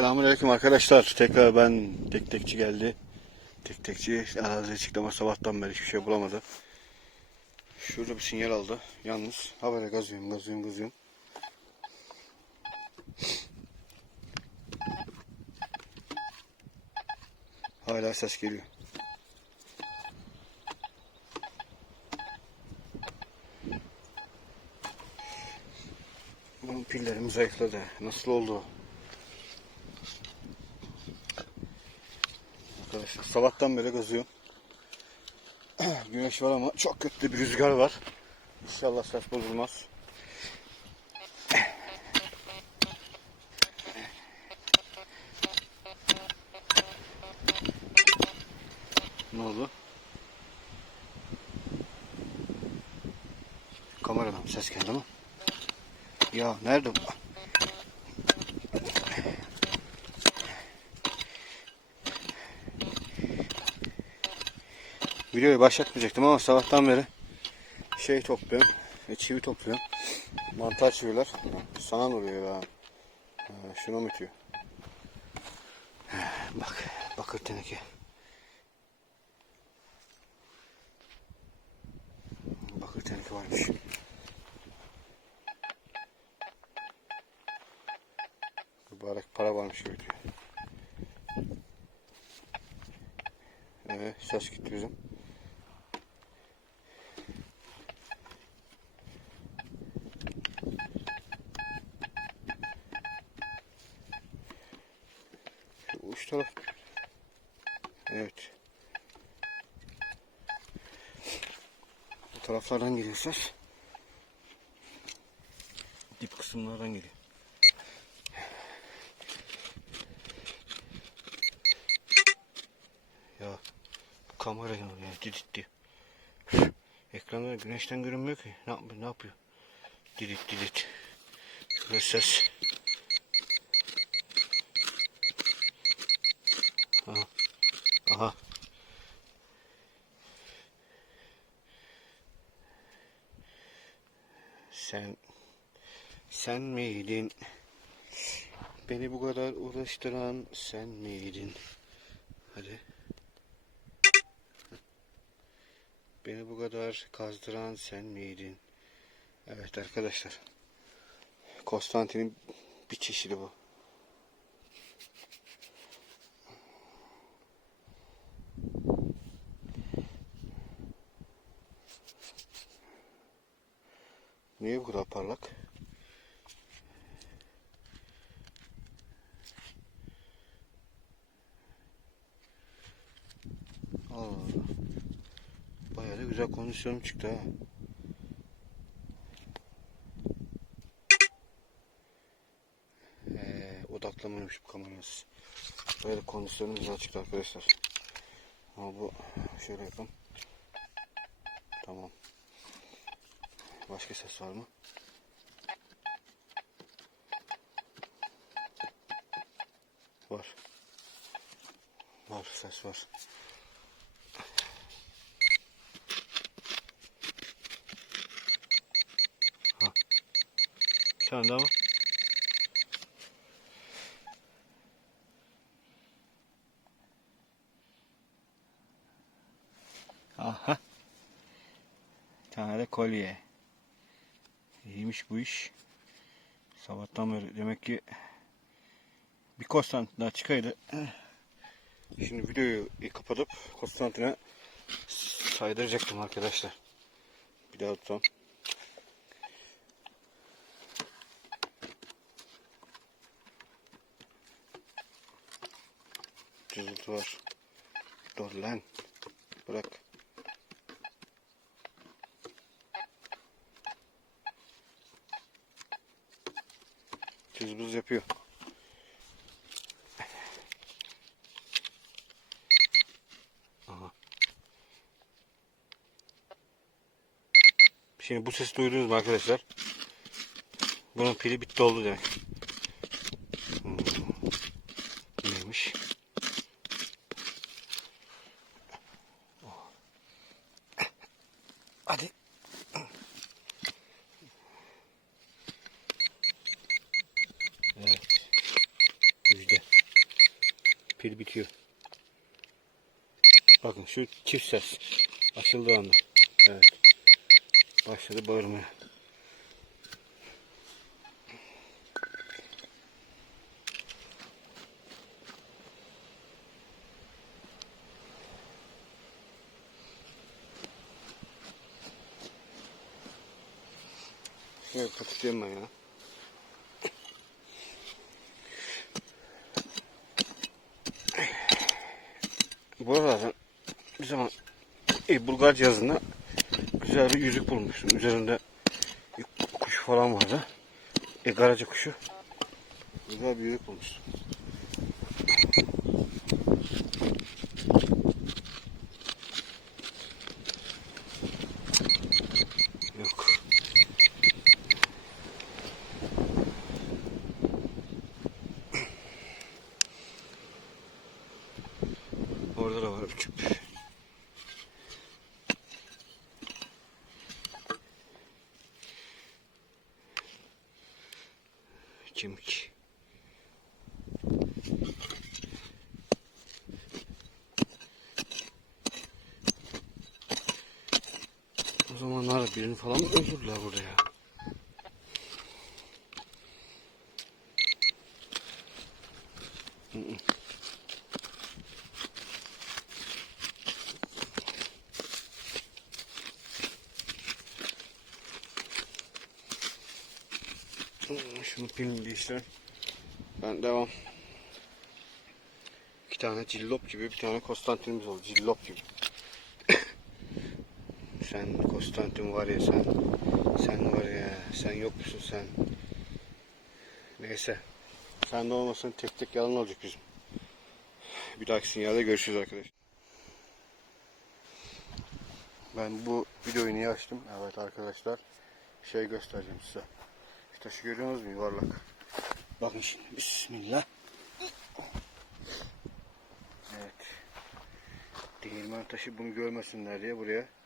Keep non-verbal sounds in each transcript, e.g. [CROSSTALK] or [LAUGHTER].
Selamünaleyküm arkadaşlar. Tekrar ben tek tekçi geldi. Tek tekçi araziye çıktı ama sabahtan beri hiçbir şey bulamadı. Şurada bir sinyal aldı. Yalnız habere gazıyorum, gazıyorum, gazıyorum. Hala ses geliyor. Bunun pillerim zayıfladı. Nasıl oldu? Arkadaşlar sabahtan beri kazıyorum. [CLEARS THROAT] Güneş var ama çok kötü bir rüzgar var. İnşallah ses bozulmaz. Ne oldu? Kameradan ses geldi ama. Ya nerede bu? Videoyu başlatmayacaktım ama sabahtan beri şey topluyorum. Çivi topluyorum. Mantar çiviler. Sana vuruyor ya. Şuna mı ötüyor? Bak. Bakır teneke. Bakır teneke varmış. Mübarek para varmış gibi diyor. Evet, ses gitti bizim. Şu uç taraf. Evet. Bu taraflardan geliyor ses. Dip kısımlardan geliyor. Ya kamera yanıyor ya diditti. Ekranda güneşten görünmüyor ki. Ne yapıyor? Ne yapıyor? Didit didit. Şurada ses. Aha. Aha. Sen sen miydin? Beni bu kadar uğraştıran sen miydin? Hadi. Beni bu kadar kazdıran sen miydin? Evet arkadaşlar. Konstantin'in bir çeşidi bu. Niye bu kadar parlak? Allah Allah. Bayağı da güzel kondisyonum çıktı ha. Ee, odaklamıyormuş bu kamerası. Bayağı da kondisyonum güzel çıktı arkadaşlar. Ama bu şöyle yapalım. Tamam. Başka ses var mı? Var. Var ses var. Tane daha. Aha. Bir tane de kolye. İyiymiş bu iş. Sabahtan beri demek ki bir Konstantin daha çıkaydı. Şimdi videoyu kapatıp Konstantin'e saydıracaktım arkadaşlar. Bir daha tutalım. Cızıltı var. Dur lan. Bırak. Cızbız yapıyor. Aha. Şimdi bu sesi duydunuz mu arkadaşlar? Bunun pili bitti oldu demek. Hmm. Neymiş? Hadi. Evet. Yüzde. Pil bitiyor. Bakın şu çift ses. Açıldığı anda. Evet. Başladı bağırmaya. Evet kapatıyorum ben ya. Bu arada bir zaman e, Bulgar cihazında güzel bir yüzük bulmuştum. Üzerinde kuş falan vardı. E, garaja kuşu. Güzel bir yüzük bulmuştum. Yok. Orada da var bir küp. Kemik. O zamanlar birini falan mı öldürdüler burada ya? Hı hı. Şunu pilini değiştirelim. Ben devam. İki tane cillop gibi bir tane Konstantinimiz oldu. Cillop gibi. Sen Konstantin var ya sen. Sen var ya. Sen yok musun sen? Neyse. Sen de olmasın tek tek yalan olacak bizim. Bir dahaki sinyalde görüşürüz arkadaşlar. Ben bu videoyu niye açtım? Evet arkadaşlar. Şey göstereceğim size. Şu taşı görüyorsunuz mu yuvarlak? Bakın şimdi. Bismillah. Evet. Değirmen taşı bunu görmesinler diye buraya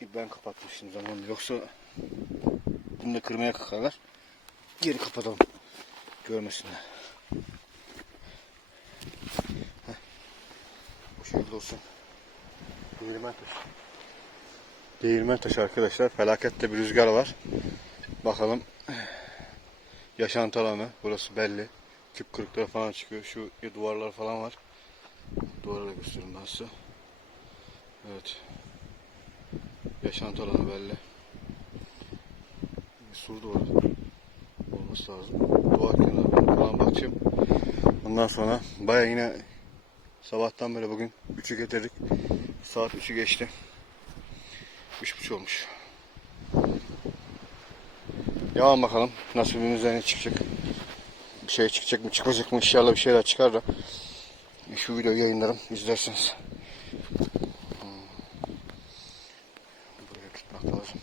ben kapatmıştım zaman. Yoksa bunu da kırmaya kalkarlar. Geri kapatalım. Görmesinler. Bu şekilde olsun. Değirmen taşı. Değirmen taşı arkadaşlar. Felakette bir rüzgar var. Bakalım yaşantı alanı. Burası belli. Küp kırıkları falan çıkıyor. Şu duvarlar falan var. Duvarı da göstereyim ben size. Evet. Yaşantı alanı belli. Sur duvarı olması lazım. Duvar kenarına falan bakacağım. Ondan sonra baya yine sabahtan beri bugün 3'ü getirdik. Saat 3'ü geçti. 3.30 olmuş. Devam bakalım. Nasibimizden ne çıkacak. Bir şey çıkacak mı çıkacak mı inşallah bir şeyler çıkar da şu videoyu yayınlarım izlersiniz. Hmm. Buraya tutmak lazım.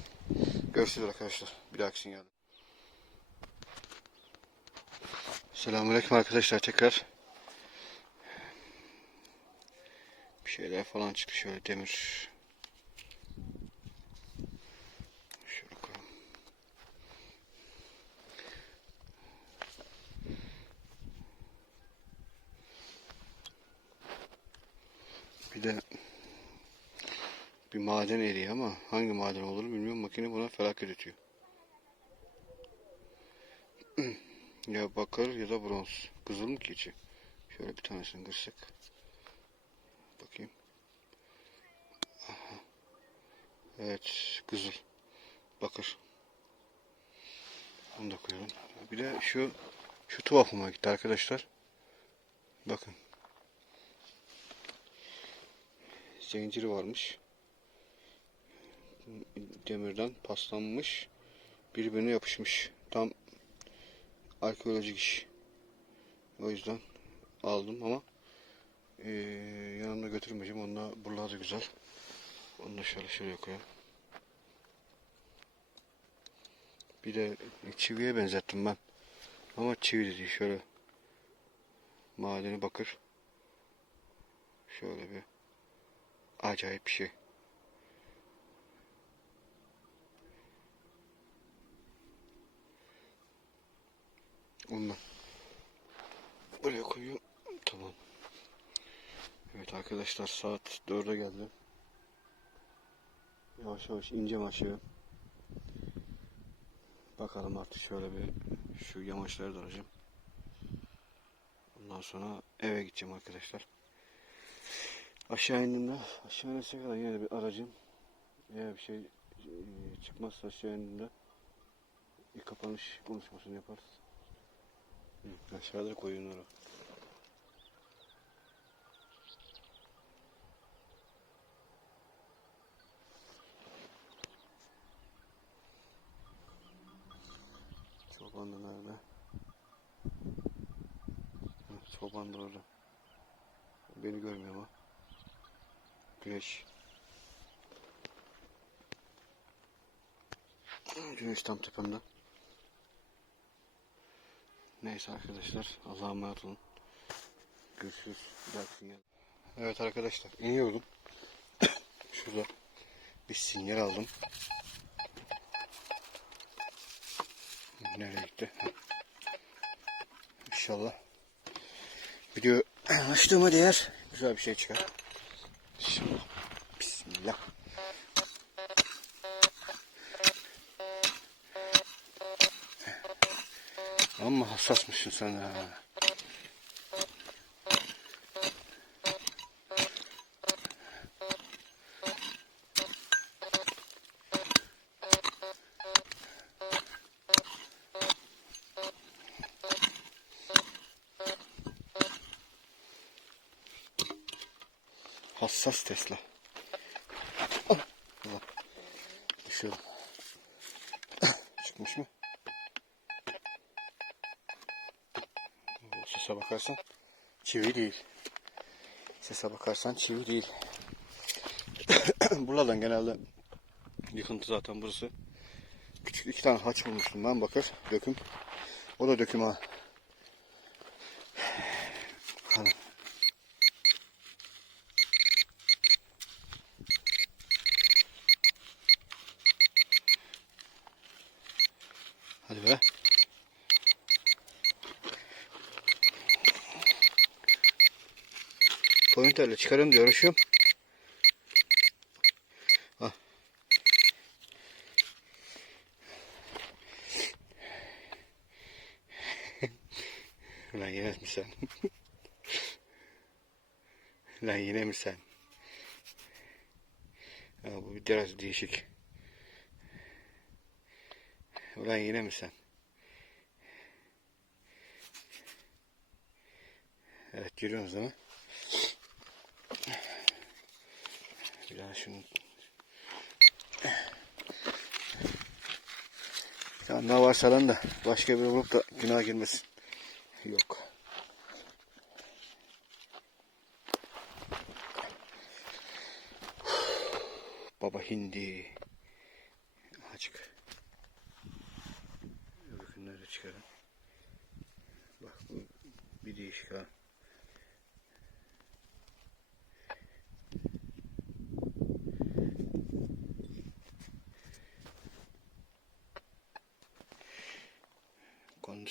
Görüşürüz arkadaşlar. Bir dahaki sinyalde. Selamünaleyküm arkadaşlar tekrar. Bir şeyler falan çıktı şöyle demir. Şöyle koyalım. Bir de bir maden eriği ama hangi maden olur bilmiyorum. Makine buna felaket ötüyor. [CLEARS THROAT] ya bakır ya da bronz. Kızıl mı ki? Şöyle bir tanesini kırsak. Bakayım. Aha. Evet kızıl. Bakır. Onu da koyalım. Bir de şu şu tuhafıma gitti arkadaşlar. Bakın. Zinciri varmış. Demirden paslanmış. Birbirine yapışmış. Tam arkeolojik iş. O yüzden aldım ama ee, yanımda götürmeyeceğim. Onunla buralar da güzel. Onu da şöyle şuraya koyalım. Bir de çiviye benzettim ben. Ama çivi de değil. Şöyle madeni bakır. Şöyle bir acayip bir şey. Ondan. Buraya koyuyorum. Tamam. Evet arkadaşlar saat 4'e geldi. Yavaş yavaş ineceğim aşağı. Bakalım artık şöyle bir şu yamaçları da arayacağım. Ondan sonra eve gideceğim arkadaşlar. Aşağı indiğimde aşağı inerse kadar yine bir aracım. Eğer bir şey e, çıkmazsa aşağı indiğimde bir kapanış konuşmasını yaparız. Aşağıda koyunları. Çoban da nerede? Çoban da orada. Beni görmüyor ama. Güneş. Güneş tam tepemde. Neyse arkadaşlar Allah'a emanet olun. Görüşürüz. Evet arkadaşlar iniyordum. [COUGHS] Şurada bir sinyal aldım. Nereye gitti? İnşallah video [COUGHS] açtığıma değer güzel bir şey çıkar. İnşallah. Bismillah. Ama hassasmışsın sen ha. Hassas Tesla. Oh, Allah. Düşüyorum. Çıkmış mı? Sese bakarsan çivi değil. Sese bakarsan çivi değil. [COUGHS] Buradan genelde yıkıntı zaten burası. Küçük iki tane haç bulmuştum ben bakır döküm. O da döküm ha. Bakalım. Hadi be. Pointerle çıkarım uğraşıyorum. Ah. [LAUGHS] Lan yine mi sen? [LAUGHS] Lan yine mi sen? Ha, bu biraz değişik. Ulan yine mi sen? Evet görüyorsunuz değil mi? Bir daha şunu tane daha varsa lan da başka bir bulup da günah girmesin. Yok. Baba hindi. Açık. Öbürkünleri çıkarın. Bak bu bir değişik ha.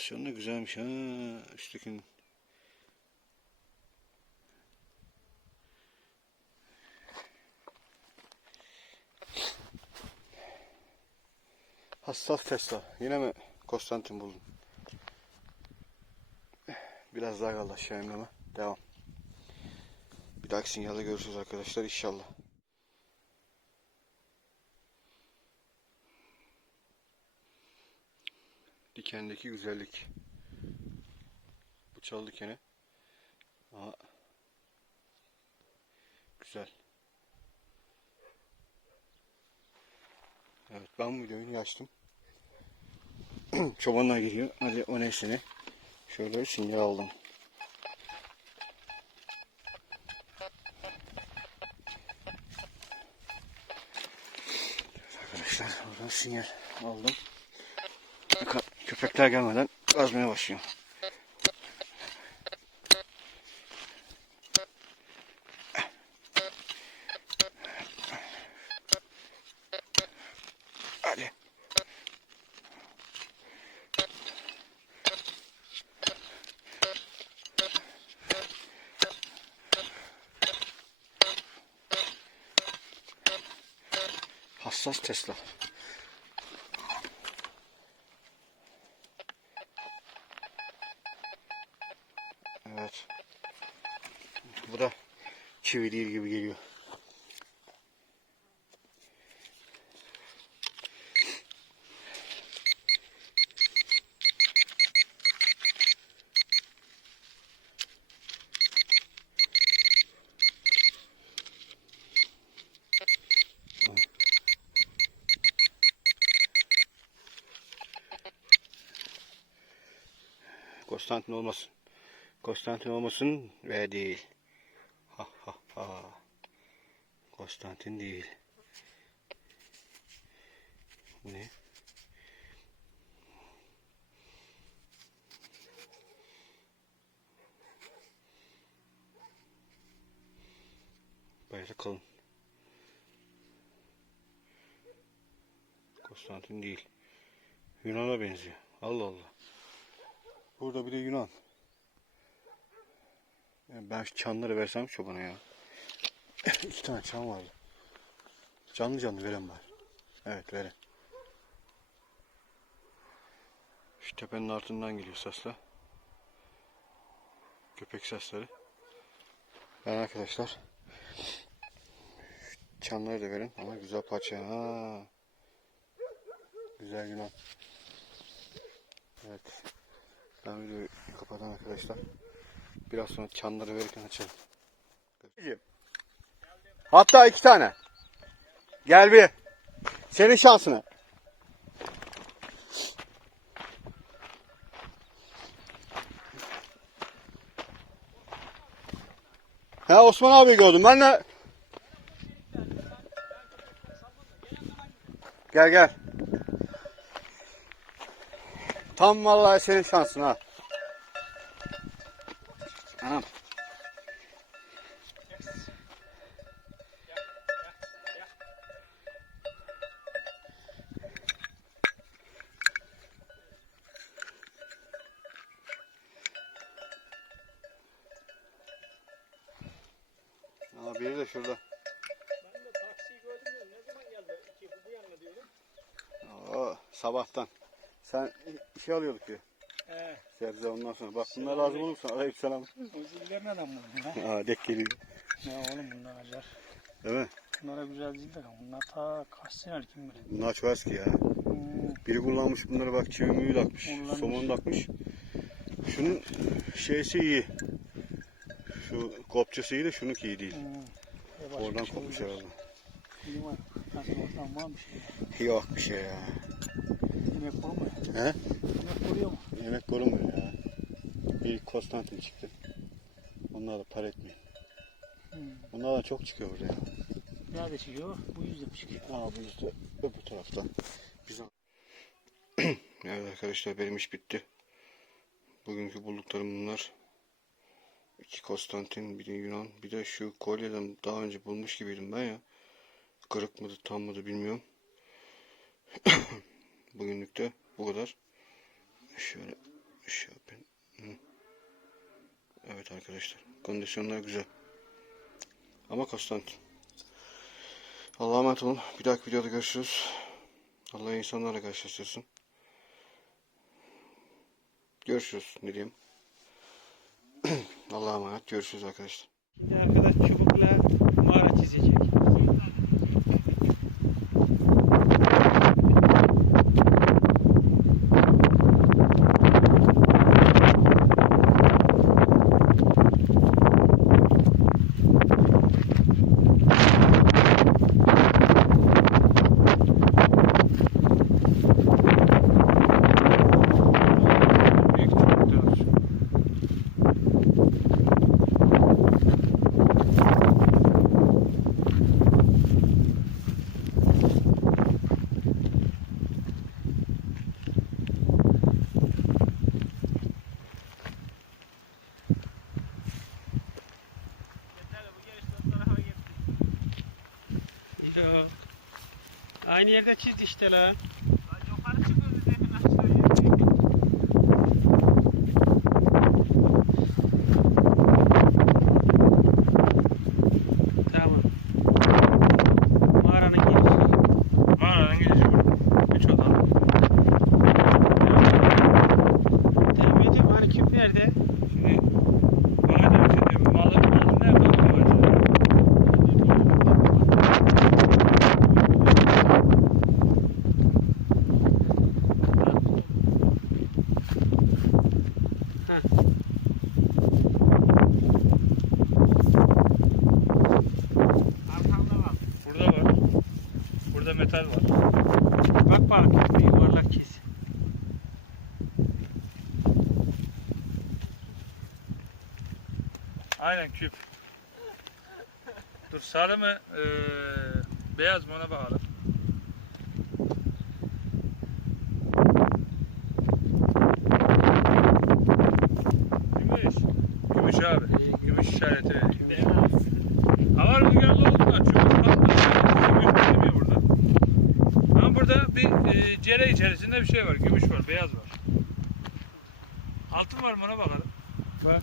Kondisyon da güzelmiş ha. Üstteki Hassas Tesla. Yine mi Konstantin buldun? Biraz daha kaldı aşağı inmeme. Devam. Bir dahaki sinyalde görüşürüz arkadaşlar inşallah. Dikendeki güzellik. Bu çal dikeni. Ama güzel. Evet ben bu videoyu açtım. [CLEARS THROAT] Çobanlar geliyor. Hadi o neyse ne. Şöyle sinyal aldım. Arkadaşlar oradan sinyal aldım. Bakın Köpekler gelmeden kazmaya başlıyorum. Hadi. Hassas Tesla. Çivi değil gibi geliyor. Konstantin olmasın. Konstantin olmasın ve değil. Ha ha ha. Konstantin değil. Bu ne? Bayağı da kalın. Konstantin değil. Yunan'a benziyor. Allah Allah. Burada bir de Yunan. Yani ben şu çanları versem çobana ya. [LAUGHS] İki tane çan vardı. Canlı canlı veren var. Evet veren. Şu tepenin altından geliyor sesler. Köpek sesleri. Ben arkadaşlar çanları da verin ama güzel parça. Ha. Güzel Yunan. Evet. Ben videoyu kapatalım arkadaşlar. Biraz sonra çanları verirken açalım. Hatta iki tane. Gel bir. Senin şansına. Ha Osman abi gördüm. Ben de Gel gel. Tam vallahi senin şansın ha. Anam. Aa, biri de şurada. Ben de taksiyi gördüm de ne zaman geldi? İki bu yana diyorum. Oo, sabahtan. Sen şey alıyorduk ya. He. Sebze ondan sonra. Bak bunlar lazım olur sana. Aleyküm selam. O ziller neden buldun [LAUGHS] ha? Dek geliyor. Ne oğlum bunlar acayip. Değil mi? Bunlara güzel ziller ama bunlar ta kaç senelik kim bilir. Bunlar çok eski ya. Hmm. Biri kullanmış bunları bak çivi müyü takmış. Somonu takmış. Şunun şeysi iyi. Şu kopçası iyi de şununki iyi değil. Hmm. E Oradan şey kopmuş herhalde. Var. Nasıl olsam var bir şey. Yok bir şey ya. Yemek korumuyor. He? Yemek koruyor mu? Yemek korumuyor ya. Bir Konstantin çıktı. Onlar da para etmiyor. Hmm. Bunlardan çok çıkıyor burada ya. Nerede çıkıyor? Bu yüzde mi çıkıyor? Aa bu işte öbür taraftan. Bizim. [CLEARS THROAT] evet arkadaşlar benim iş bitti. Bugünkü bulduklarım bunlar. İki Konstantin, bir de Yunan. Bir de şu kolyeden daha önce bulmuş gibiydim ben ya. Kırık mıdır tam mıdır bilmiyorum. [CLEARS THROAT] Bugünlük de bu kadar. Şöyle şey yapayım. Evet arkadaşlar. Kondisyonlar güzel. Ama Konstantin. Allah'a emanet olun. Bir dahaki videoda görüşürüz. Allah insanlarla karşılaştırsın. Görüşürüz ne diyeyim. [CLEARS THROAT] Allah'a emanet. Görüşürüz arkadaşlar. Aynı yerde çiz işte la. Heh. Burada var. Burada metal var. Bak balık yuvarlak çiz. Aynen küp. Dur sarı mı ee, beyaz mı ona bakalım. bir şey var. Gümüş var, beyaz var. Altın var mı ona bakalım. Var.